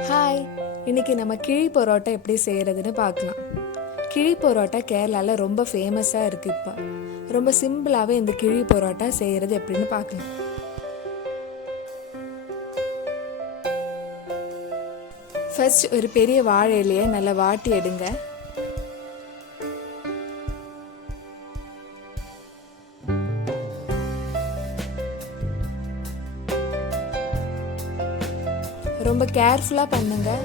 Hi, இன்னைக்கு நம்ம கிழி பரோட்டா எப்படி செய்கிறதுன்னு பார்க்கலாம். கிழி பரோட்டா கேரளாவில் ரொம்ப ஃபேமஸாக இருக்குது. இப்போ ரொம்ப சிம்பிளாகவே இந்த கிழி பரோட்டா செய்கிறது எப்படின்னு பார்க்கலாம். ஃபர்ஸ்ட் ஒரு பெரிய வாழை இலையை நல்லா வாட்டி எடுங்க. ரொம்ப கேர்ஃபுல்லாக பண்ணுங்கள்,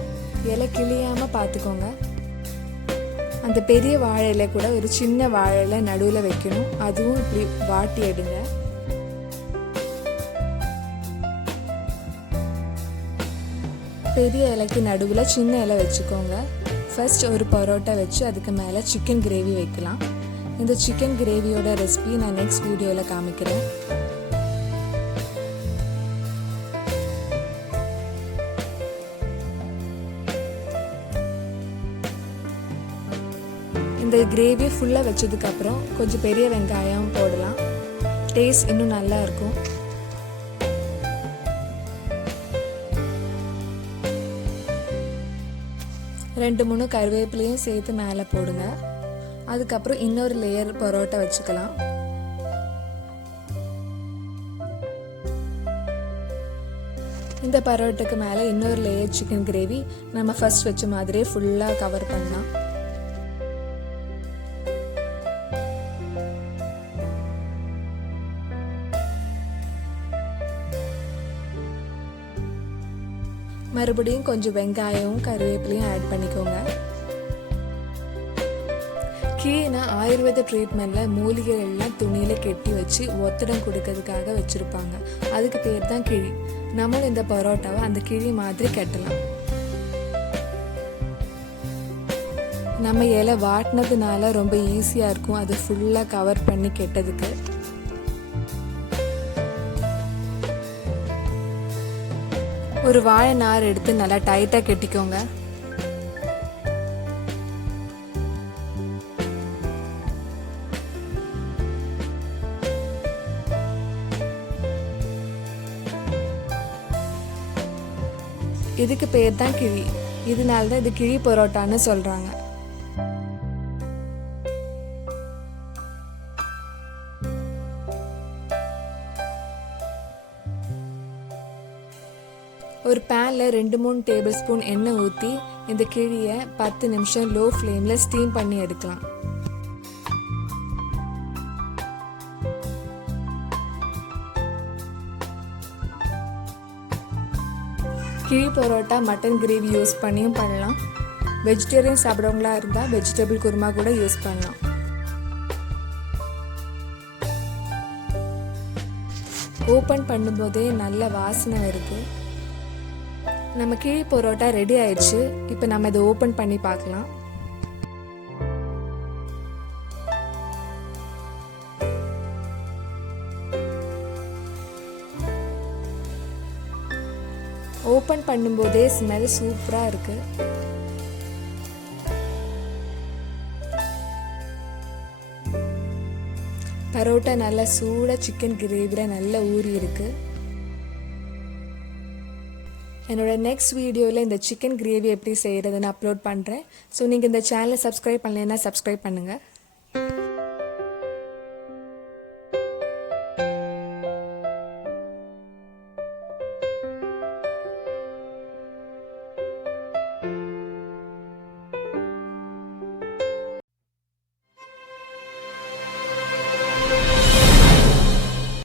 இலை கிளியாமல் பார்த்துக்கோங்க. அந்த பெரிய வாழை இலை கூட ஒரு சின்ன வாழை இலை நடுவில் வைக்கணும். அதுவும் இப்படி வாட்டி எடுங்க. பெரிய இலைக்கு நடுவில் சின்ன இலை வச்சுக்கோங்க. ஃபர்ஸ்ட் ஒரு பரோட்டா வச்சு அதுக்கு மேலே சிக்கன் கிரேவி வைக்கலாம். இந்த சிக்கன் கிரேவியோட ரெசிபி நான் நெக்ஸ்ட் வீடியோவில் காமிக்கிறேன். இந்த கிரேவி ஃபுல்லாக வச்சதுக்கப்புறம் கொஞ்சம் பெரிய வெங்காயம் போடலாம். டேஸ்ட் இன்னும் நல்லா இருக்கும். ரெண்டு மூணு கருவேப்பிலையும் சேர்த்து மேலே போடுங்க. அதுக்கப்புறம் இன்னொரு லேயர் பரோட்டா வச்சுக்கலாம். இந்த பரோட்டாக்கு மேலே இன்னொரு லேயர் சிக்கன் கிரேவி நம்ம ஃபர்ஸ்ட் வச்ச மாதிரியே ஃபுல்லாக கவர் பண்ணலாம். மறுபடியும் கொஞ்சம் வெங்காயம் கருவேப்பிலையும் ஆட் பண்ணிக்கோங்க. கீழே ஆயுர்வேத ட்ரீட்மெண்ட்டில் மூலிகைகள்லாம் துணியில் கெட்டி வச்சு ஒத்தடம் கொடுக்கறதுக்காக வச்சுருப்பாங்க. அதுக்கு பேர் தான் கிழி. நம்மளும் இந்த பரோட்டாவை அந்த கிழி மாதிரி கட்டலாம். நம்ம இலை வாட்டினதுனால ரொம்ப ஈஸியாக இருக்கும் அது ஃபுல்லாக கவர் பண்ணி கெட்டதுக்கு. ஒரு வாழை நார் எடுத்து நல்லா டைட்டாக கெட்டிக்கோங்க. இதுக்கு பேர் தான் கிழி. இதனால தான் இது கிழி பரோட்டான்னு சொல்றாங்க. ஒரு பேனில் 2-3 டேபிள் ஸ்பூன் எண்ணெய் ஊற்றி இந்த கிழியை 10 நிமிஷம் லோ ஃப்ளேமில் ஸ்டீம் பண்ணி எடுக்கலாம். கிழி பரோட்டா மட்டன் கிரேவி யூஸ் பண்ணியும் பண்ணலாம். வெஜிடேரியன் சாப்பிட்றவங்களா இருந்தால் வெஜிடபிள் குருமா கூட யூஸ் பண்ணலாம். ஓப்பன் பண்ணும்போதே நல்ல வாசனை வருது. நம்ம கிழி பரோட்டா ரெடி ஆயிடுச்சு. இப்போ நம்ம இதை ஓப்பன் பண்ணி பார்க்கலாம். ஓப்பன் பண்ணும்போதே ஸ்மெல் சூப்பராக இருக்கு. பரோட்டா நல்லா சூடாக சிக்கன் கிரேவியில் நல்லா ஊறி இருக்கு. என்னோட நெக்ஸ்ட் வீடியோவில் இந்த சிக்கன் கிரேவி எப்படி செய்கிறதுன்னு அப்லோட் பண்ணுறேன். ஸோ நீங்கள் இந்த சேனலை சப்ஸ்கிரைப் பண்ணலைன்னா சப்ஸ்கிரைப் பண்ணுங்கள்.